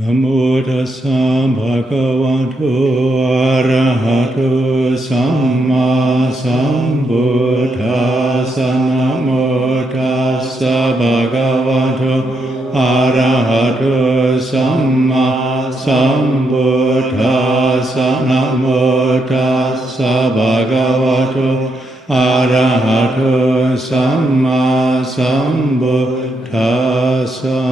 นะโมตัสสะภะคะวะโตอะระหะโตสัมมาสัมพุทธัสสะนะโมตัสสะภะคะวะโตอะระหะโตสัมมาสัมพุทธัสสะนะโมตัสสะภะคะวะโตอะระหะโตสัมมาสัมพุทธัสสะ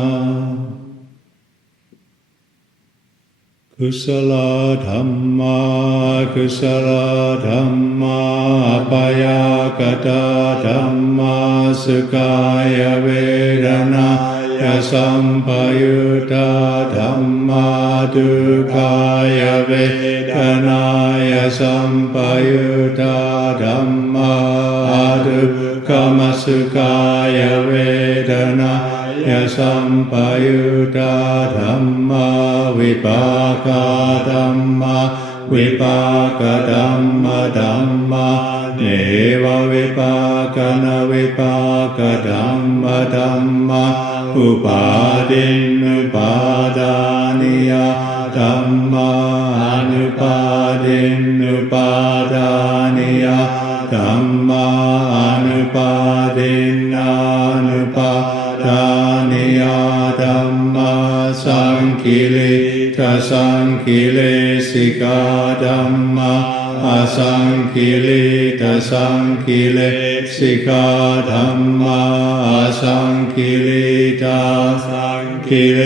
กุศลธรรมะกุศลธรรมะปยากตาธรรมะสุขายเวทนายสัมปยุตตาธรรมะทุกขายเวทนายสัมปยุตตาธรรมะทุกขมสุขายเวทนายสัมปยุตตาธรรมะวิปากธัมมาวิปากธัมมาธัมมาเนววิปากนาวิปากธัมมาธัมมาอุปาทินุปาทานิยธัมมาอนุปาทินุปาทานิยธัมมาอนุปาทินานุปาทานิยธัมมาสังคิริสังคิเลสิกาธัมมาอสังคิลิตสังคิเลสิกาธัมมาอสังคิลิตสังคิเล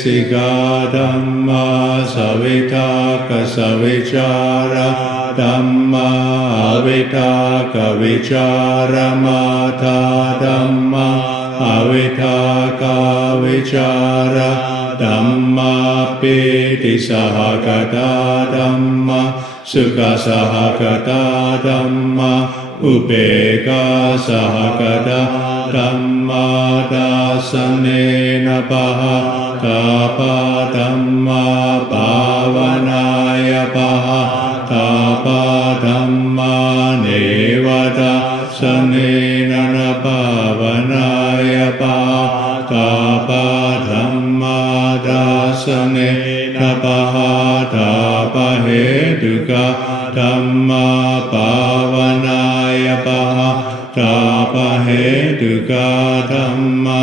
สิกาธัมมาสวิตากสวิจาระธัมมาอวิตากวิจารมาธาธัมมาอวิตากวิจาระธัมมาปิติสหกตาธัมมาสุขสหกตาธัมมาอุเบกขาสหกตาธัมมาดัสสเนนะปะหะตาปะธัมมาภาวนายปะหะตาปะธัมมาเนวตัสสเนนะภาวนายปะหะตาปะธัมมาดัสสเนนะปะหะตาปะเหตุกะธัมมาภาวนายปะหะตาปะเหตุกะธัมมา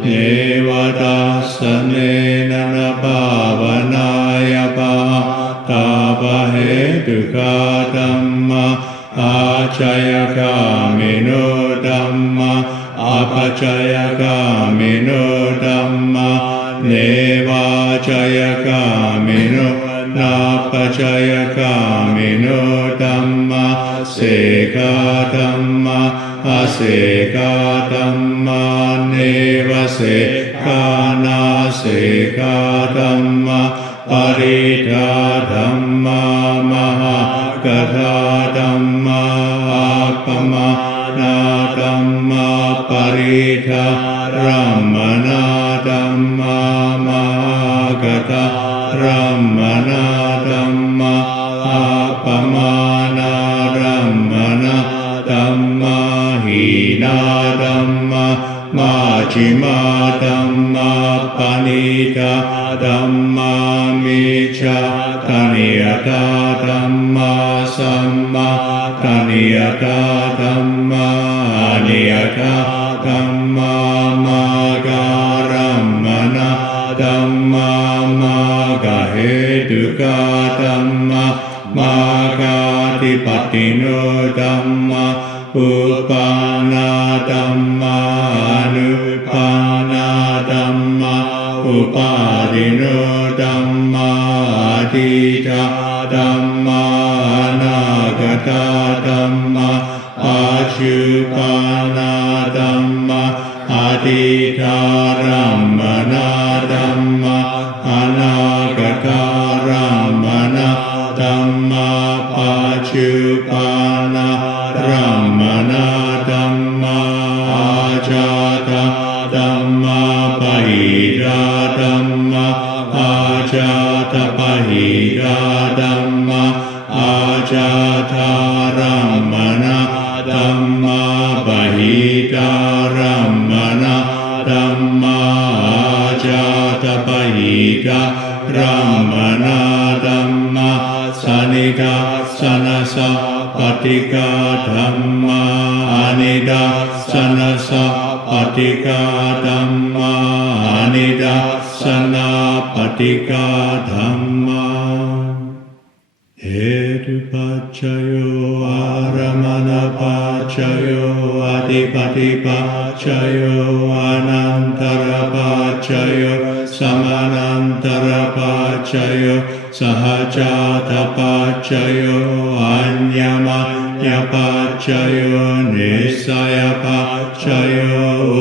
เนวตัสสเนนะภาวนายปะหะตาปะเหตุกะธัมมาอาจายกามิโนธัมมาอาปัจจายกามิโนธัมมาเนวาจายกามิโนนาปัจจายกามิโนธัมมาเสกาธัมมาอาเสกาธัมมาเนวเสกานาเสกาธัมมาปริทาธัมมามหากถาธัมมาอัปปมานาธัมมาปริทารัมมนาธัมมามหากถารัมมนาธัมมาอัปปมานารัมมนาธัมมาหีนาธัมมามาจิมาธัมมาปณิทาธัมมามิจฉาตานิยตาธัมมาสัมมาตานิยตาธัมมาอนิยตาธัมมามาการัมมนาธัมมามากะเหตุกะธัมมามาติปัตติโนธัมมาอุปานาธัมมาอนุปานาธัมมาอุปาทิโนธัมมาอทิตาธัมมาอนาคตาธัมมาปัจจุปานาธัมมาอทิตารัมมนาธัมมาอนาคตารัมมนาธัมมาปัจจุปานารัมมนาธัมมาอาจาตาธัมมาปะหิราธัมมาอาจาตปะหิราธัมมาอาจาตารัมมนาธัมมาปะหิตารัมมนาธัมมาอาจาตปะหิ Ida Brahmana Dhamma Sanida Sanasa Patika Dhamma Anida Sanasa Patika Dhamma Anida Sana Patika Dhamma Hetupacayo Aramanapacayo Adipatipacayo Anantarapacayo Samanantarapacayo Sahajatapacayo Anyamanyapacayo Nisayapacayo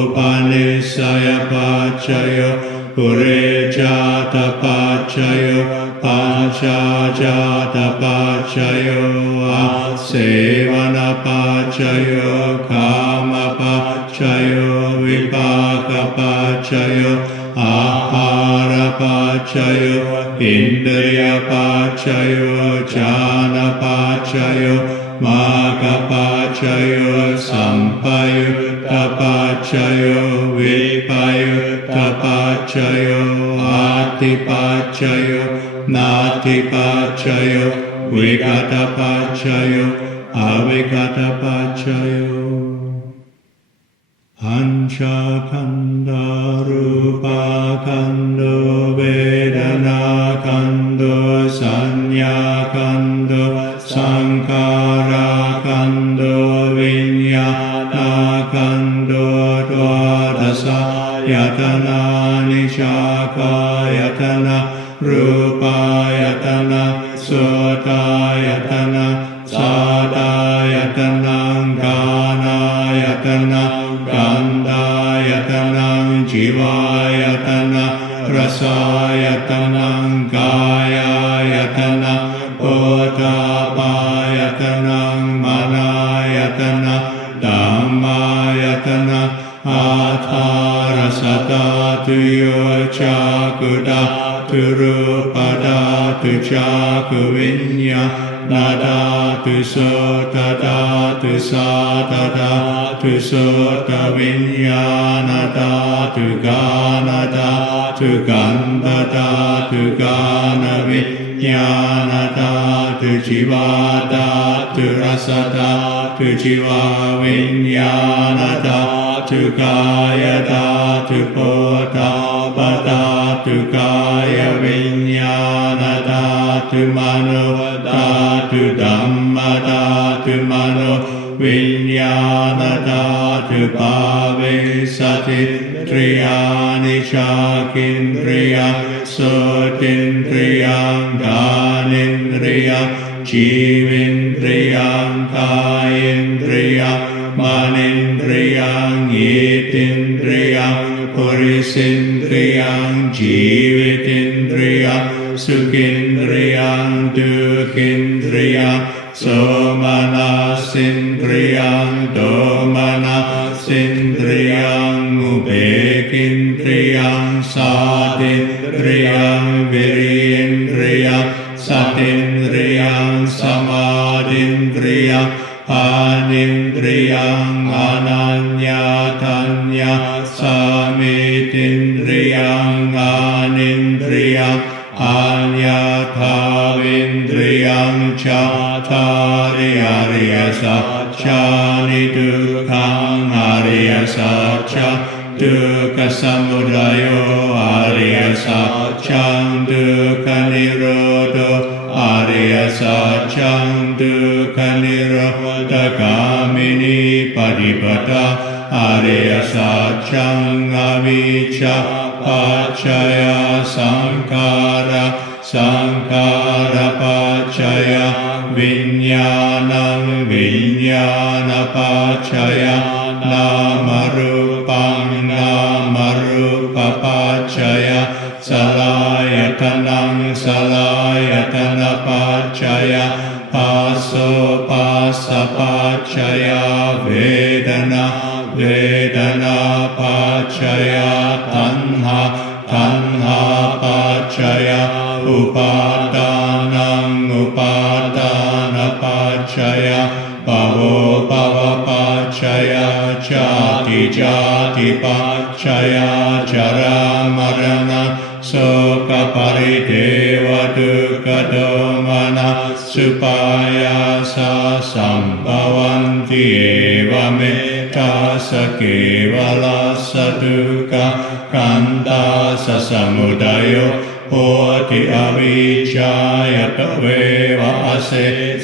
Upanissayapacayo Purejatapacayo Panchajatapacayo Asevanapacayo Kamapacayo Vipakapacayo Aharapacayo Indriyapacayo Janapacayo Magapacayo Sampayuttapacayo Vipayuttapacayo Atipacayo Natipacayo Vigatapacayo Avigatapacayo Panchakanda Rupakando Vedanakando Sanyakando Sankarakando Vinyanakando Dwadasa Yatana Nishakayatana Rupayatana Sotayatana Sadayatana Ganayatana Gandayatana Jivayatana Rasayatana Gayayatana Potapayatana Manayatana Dhammayatana Atharasatatuyo Chakuda Turupadatu Chakuvinya Nadatu Sotadatu Satadatu Sotavinyanadatu Ganadatu Gandadatu Ganavinyanadatu Jivadatu Rasadatu Jivavinyanadatu Gayadatu Potabadatu Gaya Vinyanadatu Mano Datu Dhammadatu Mano Vinyanadatu Bhave Sati Triyani Shakindriya Sotindriyam Dhanindriyam Jivindriyam Kayindriyam Manindriyam Yitindriyam Purisindriyam Jivitindriyam Sukindriyam Dukindriyam Somanasindriyam Domanasindriyam Ubekindriyam Sadindriyam Virindriyam Satindriyam Samadindriyam Anindriyam Ananyatanya Samitindriyam Anindriyam Anyathavindriyam Chatari Arya Satchani Dukkam Arya Satcha Dukkha Samudayo Arya Satcham Dukkha Nirodho Arya Satcham Dukkha Nirodhagamini Padipata Arya Satcham Avicca Pacaya Sankara Sankara Pacaya Vinyanam Vinyana Pacaya Namarupam Namarupa Pacaya Salayatanam Salayatana Pacaya Paso Pasa Pacaya Vedana Vedana Pacaya Tanha Tanha Pacaya Upadanam Upadana Pacaya Bhavo Bhava Pacaya Jati Jati Pacaya Jara Marana Soka ปริเทวทุกขโทมนัสสุปายาสาสัมภวันติเอวเมตาสเกวลัสสะทุกขขันธาสสมุทัยโพธิอวิชชายตเววะเส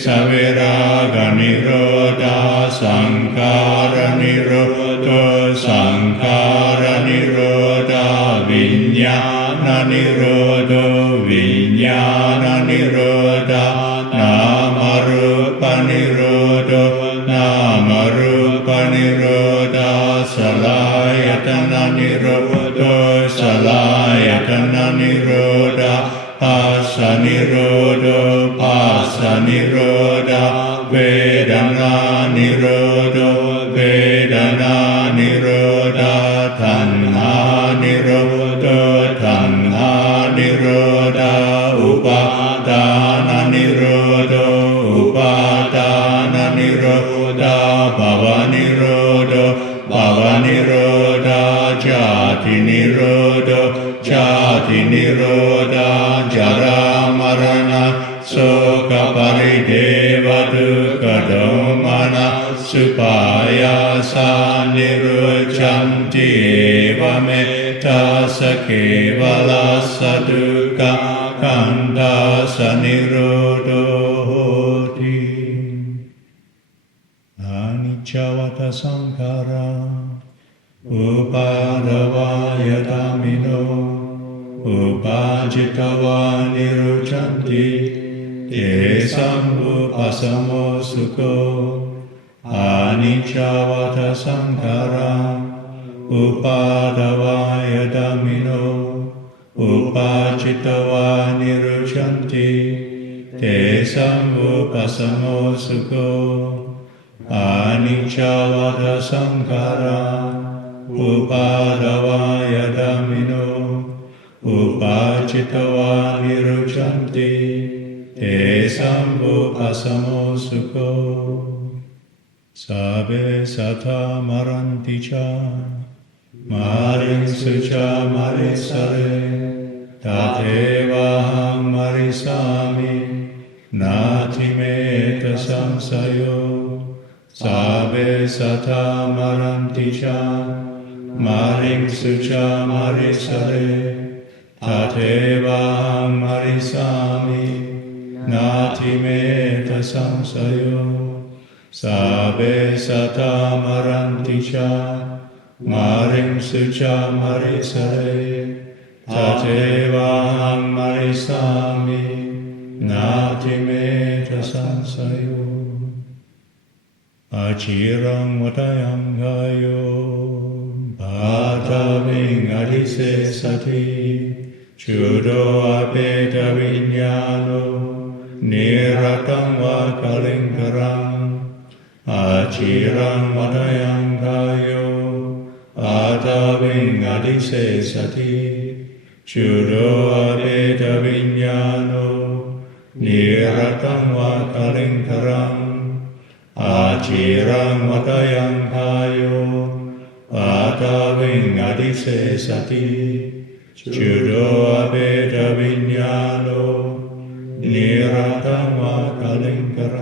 สเวรากนิโรธาสังขารนิโรธสังขารนิโรธาวิญญาณนิโรธวิญญาณนิโรธานามรูปนิโรธนามรูปนิโรธาสลายตนะนิโรธสลายตนะนิโรธาปัสสนิโรธปัสสนิโรธาเวดนานิโรธเวดนานิโรธาตัณหานิโรธตัณหานิโรธาอุปาทานนิโรธอุปาทานนิโรธาภวนิโรธภวนิโรธาชาตินิโรธชาตินิโรธาจรามรณะโสกปริเทวทุกขโทมนัสสุปายาสานิโรชันติเอวเมตาสเกวลัสสะทุกขขันธาสนิโรธโหติอนิจจวัฏสังขาราอุปาทวายธามิโนอุปาจิตวานิโรชันติเตสังอุปสัมโมสุโขอนิจจวัฏสังขาราอุปาทวายธามิโนอุปาจิตวานิโรชันติเตสังอุปสัมโมสุโขอนิจจวัฏสังขาราอุปาทวายธามิโนอุปาจิตวานิโรชันติเตสัมอุปสัมโมสุโขสัพเพสัทธามรันติจามาริสุจามาริสเรตเทวะหังมาริสามินาทิเมตสังสโยสัพเพสัทธามรันติจามาริสุจามาริสเรตเทวะหังมาริสามินาทิเมตสังสโยสัพเพสัทธามรันติจามาริสุจามาริสเรตเทวะหังมาริสามินาทิเมตสังสโยอาชิรังวัตยังกายโยปาทาวิงอริเสสติจุโดอเปตวิญญาโนนิรัตังวะกลิงกรังอาชิรังวัตยังกายโยปาทาวิงอริเสสติจุโดอเปตวิญญาโนนิรัตังวะกลิงกรังอาชิรังวัตยังกายโยปาทาวิงอริเสสติจุโดอเปตวิญญาโนนิรัตังวะกลิงกรัง